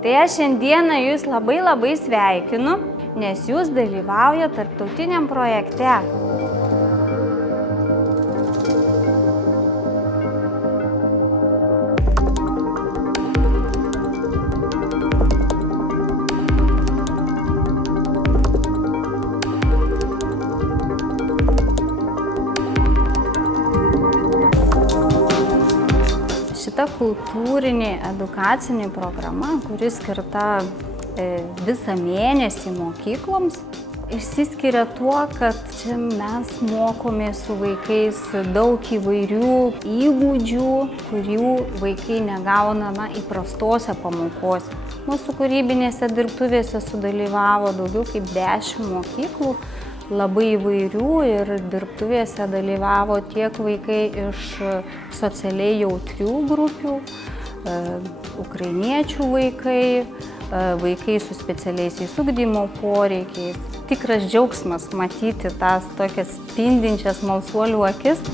Tai aš šiandieną jūs labai sveikinu, nes jūs dalyvaujate tarptautiniam projekte. Šita kultūrinė edukacinė programa, kuri skirta visą mėnesį mokykloms, išsiskiria tuo, kad čia mes mokomės su vaikais daug įvairių įgūdžių, kurių vaikai negauna įprastose pamokose. Mūsų kūrybinėse dirbtuvėse sudalyvavo daugiau kaip 10 mokyklų, labai įvairių, ir dirbtuvėse dalyvavo tiek vaikai iš socialiai jautrių grupių, ukrainiečių vaikai, vaikai su specialiaisiais ugdymo poreikiais. Tikras džiaugsmas matyti tas tokias spindinčias smalsuolių akis.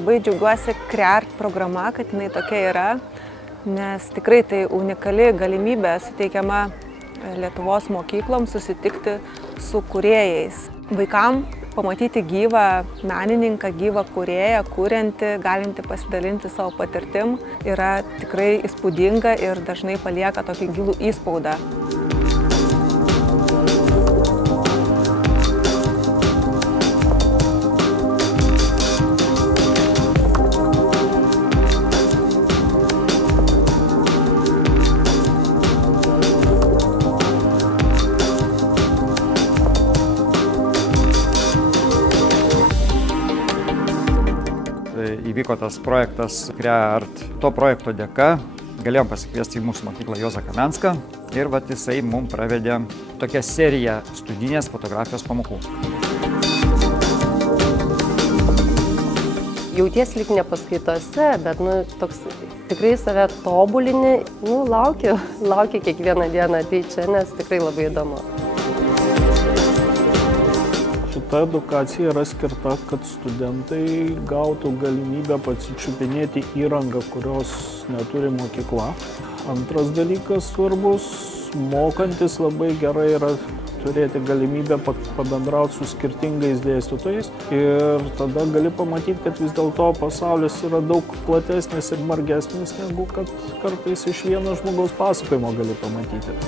Labai džiaugiuosi CREART programa, kad jinai tokia yra, nes tikrai tai unikali galimybė suteikiama Lietuvos mokykloms susitikti su kūrėjais. Vaikam pamatyti gyvą menininką, gyvą kūrėją, kuriantį, galinti pasidalinti savo patirtim, yra tikrai įspūdinga ir dažnai palieka tokį gilų įspaudą. Įvyko tas projektas CREART. To projekto dėka galėjom pasikviesti į mūsų mokyklą Juozą Kamenską ir jisai mums pravedė tokią seriją studinės fotografijos pamokų. Jauties lyg ne paskaitose, bet toks tikrai save tobulini, laukia kiekvieną dieną ateiti čia, nes tikrai labai įdomu. Šita edukacija yra skirta, kad studentai gautų galimybę pasičiupinėti įrangą, kurios neturi mokykla. Antras dalykas svarbus, mokantis labai gerai yra turėti galimybę pabendrauti su skirtingais dėstytojais ir tada gali pamatyti, kad vis dėlto pasaulis yra daug platesnis ir margesnis, negu kad kartais iš vieno žmogaus pasakojimo gali pamatyti.